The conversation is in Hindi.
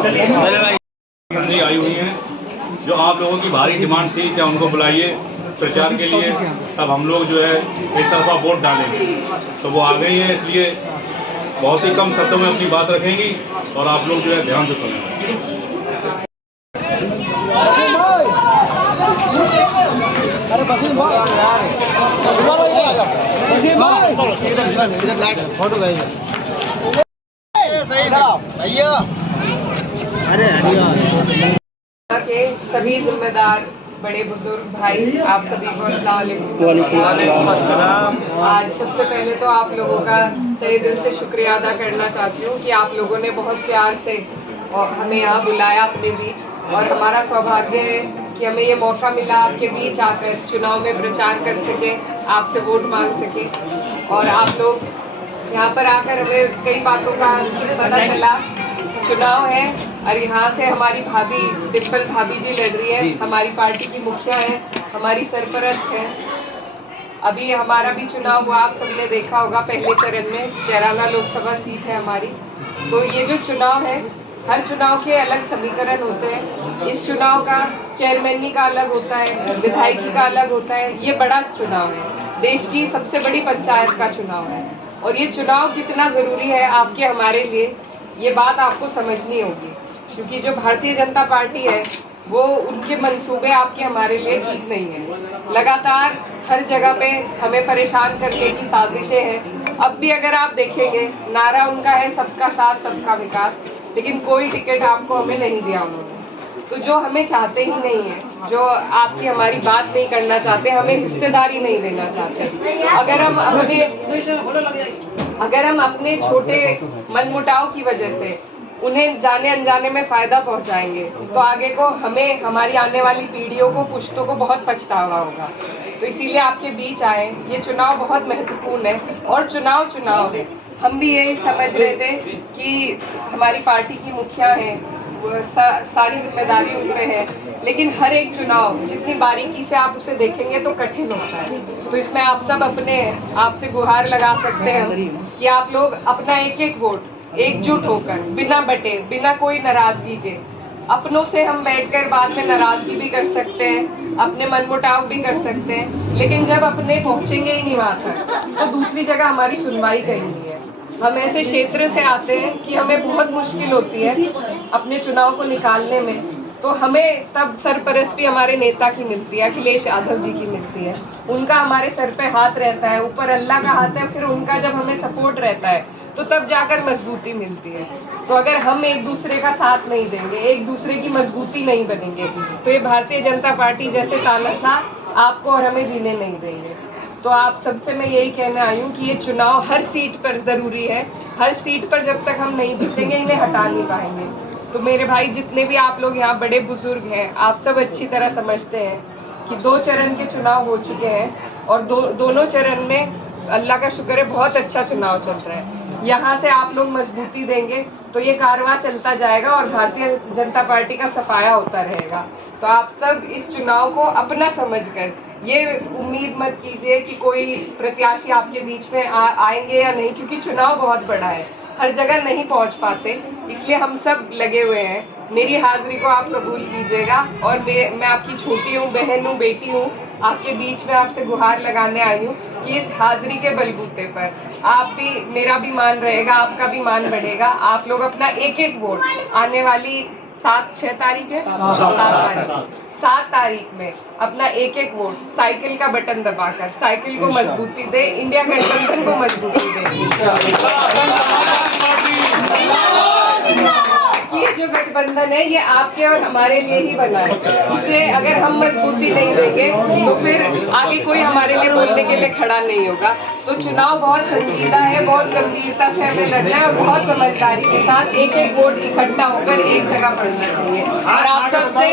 संधि आई हुई हैं जो आप लोगों की भारी डिमांड थी कि उनको बुलाइए प्रचार के लिए, तब हम लोग जो है एक तरफा वोट डालेंगे, तो वो आ गई है। इसलिए बहुत ही कम शब्दों में अपनी बात रखेंगी और आप लोग जो है ध्यान से सुनेंगे। के सभी जिम्मेदार बड़े बुजुर्ग भाई, आप सभी को अस्सलाम वालेकुम। आज सबसे पहले तो आप लोगों का तहे दिल से शुक्रिया अदा करना चाहती हूँ कि आप लोगों ने बहुत प्यार से हमें यहाँ बुलाया अपने बीच, और हमारा सौभाग्य है कि हमें ये मौका मिला आपके बीच आकर चुनाव में प्रचार कर सके, आपसे वोट मांग सके। और आप लोग यहाँ पर आकर हमें कई बातों का पता चला। चुनाव है और यहाँ से हमारी भाभी डिम्पल भाभी जी लड़ रही है, हमारी पार्टी की मुखिया है, हमारी सरपरस्त है। अभी हमारा भी चुनाव हुआ, आप सबने देखा होगा, पहले चरण में जयराना लोकसभा सीट है हमारी। तो ये जो चुनाव है, हर चुनाव के अलग समीकरण होते हैं। इस चुनाव का चेयरमैनी का अलग होता है, विधायकी का अलग होता है। ये बड़ा चुनाव है, देश की सबसे बड़ी पंचायत का चुनाव है। और ये चुनाव कितना ज़रूरी है आपके हमारे लिए, ये बात आपको समझनी होगी, क्योंकि जो भारतीय जनता पार्टी है वो उनके मंसूबे आपके हमारे लिए ठीक नहीं है। लगातार हर जगह पे हमें परेशान करने की साजिशें हैं। अब भी अगर आप देखेंगे, नारा उनका है सबका साथ सबका विकास, लेकिन कोई टिकट आपको हमें नहीं दिया उन्होंने। तो जो हमें चाहते ही नहीं है, जो आपकी हमारी बात नहीं करना चाहते, हमें हिस्सेदारी नहीं देना चाहते, अगर हम अपने छोटे मनमुटाव की वजह से उन्हें जाने अनजाने में फायदा पहुंचाएंगे, तो आगे को हमें, हमारी आने वाली पीढ़ियों को, पुश्तों को बहुत पछतावा होगा। तो इसीलिए आपके बीच आए। ये चुनाव बहुत महत्वपूर्ण है और चुनाव है। हम भी ये समझ रहे थे कि हमारी पार्टी की मुखिया है, सारी जिम्मेदारी उन पे है, लेकिन हर एक चुनाव जितनी बारीकी से आप उसे देखेंगे तो कठिन होता है। तो इसमें आप सब अपने आपसे गुहार लगा सकते हैं कि आप लोग अपना एक एक वोट एकजुट होकर, बिना बटे, बिना कोई नाराजगी के, अपनों से हम बैठकर बाद में नाराजगी भी कर सकते हैं, अपने मनमुटाव भी कर सकते हैं, लेकिन जब अपने पहुंचेंगे ही नहीं वहाँ तक, तो दूसरी जगह हमारी सुनवाई करेंगी है। हम ऐसे क्षेत्र से आते हैं कि हमें बहुत मुश्किल होती है अपने चुनाव को निकालने में। तो हमें तब सरपरस्ती हमारे नेता की मिलती है, अखिलेश यादव जी की मिलती है। उनका हमारे सर पे हाथ रहता है, ऊपर अल्लाह का हाथ है, फिर उनका जब हमें सपोर्ट रहता है तो तब जाकर मजबूती मिलती है। तो अगर हम एक दूसरे का साथ नहीं देंगे, एक दूसरे की मजबूती नहीं बनेंगे, तो ये भारतीय जनता पार्टी जैसे तानाशाह आपको और हमें जीने नहीं देंगे। तो आप सबसे मैं यही कहने आई हूँ कि ये चुनाव हर सीट पर ज़रूरी है। हर सीट पर जब तक हम नहीं जीतेंगे, इन्हें हटा नहीं पाएंगे। तो मेरे भाई जितने भी आप लोग यहाँ बड़े बुजुर्ग हैं, आप सब अच्छी तरह समझते हैं कि 2 चरण के चुनाव हो चुके हैं और दोनों चरण में अल्लाह का शुक्र है बहुत अच्छा चुनाव चल रहा है। यहाँ से आप लोग मजबूती देंगे तो ये कारवां चलता जाएगा और भारतीय जनता पार्टी का सफाया होता रहेगा। तो आप सब इस चुनाव को अपना समझकर ये उम्मीद मत कीजिए कि कोई प्रत्याशी आपके बीच में आएंगे या नहीं, क्योंकि चुनाव बहुत बड़ा है, हर जगह नहीं पहुंच पाते, इसलिए हम सब लगे हुए हैं। मेरी हाजिरी को आप कबूल कीजिएगा और मैं आपकी छोटी हूँ, बहन हूँ, बेटी हूँ, आपके बीच में आपसे गुहार लगाने आई हूँ कि इस हाजिरी के बलबूते पर आप भी, मेरा भी मान रहेगा, आपका भी मान बढ़ेगा। आप लोग अपना एक एक वोट आने वाली 7 तारीख है, 7 तारीख में अपना एक एक वोट साइकिल का बटन दबाकर साइकिल को मजबूती दे, इंडिया गठबंधन को मजबूती दे। ये जो गठबंधन है ये आपके और हमारे लिए ही बना है, इसलिए अगर हम मजबूती नहीं देंगे तो फिर आगे कोई हमारे लिए बोलने के लिए खड़ा नहीं होगा। तो चुनाव बहुत संजीदा है, बहुत गंभीरता से हमें लड़ना है और बहुत समझदारी के साथ एक एक वोट इकट्ठा होकर एक जगह पड़ना चाहिए। और आप सबसे